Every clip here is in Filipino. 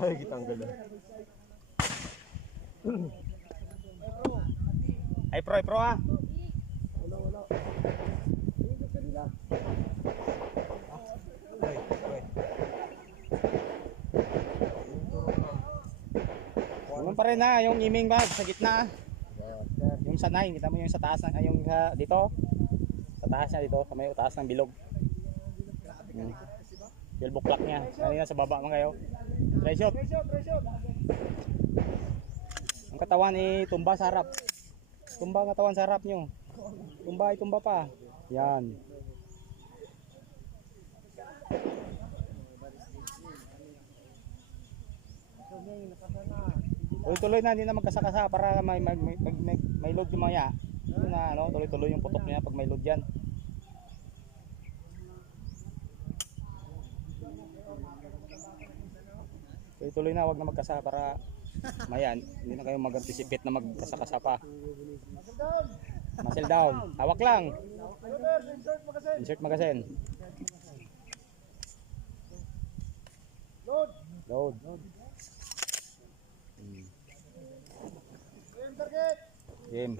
Ay, kitanggal na. Ay pro ha. Wala. Ganun pa rin ha, yung iming bag sa gitna. Yung sanay, kita mo yung sa taas ng yung dito. Sa taas niya dito, sa may taas ng bilog. Yung buklak niya. Kanina sa baba man kayo. Try shot. Ang katawan tumba sa harap. Tumba ang katawan sa harap nyo. Tumba pa. Yan. Tuloy na, hindi na magkasakasa para may load yung maya. Yun na, tuloy-tuloy yung putok niya pag may load yan. Tuloy-tuloy na, wag na magkasa para mayan, hindi na kayo mag-anticipate na magkasakasa pa. Muscle down. Hawak lang. Insert magazine. Load. Game.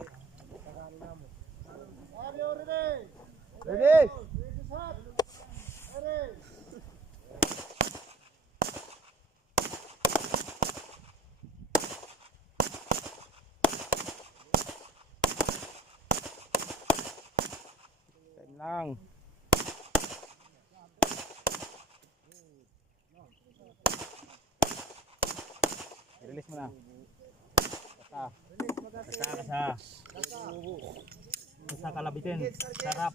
Ready? Time lang. I-release mo na. Kasa kalabitin. Sarap.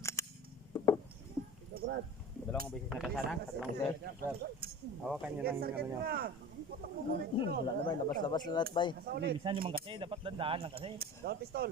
Dalawang beses na kasana. Dalawang beses. Hawakan nyo ng ano nyo. Wala na bay, labas-labas na lahat bay. Hindi, bisan nyo man kasi. Dapat dandaan lang kasi. Down pistol.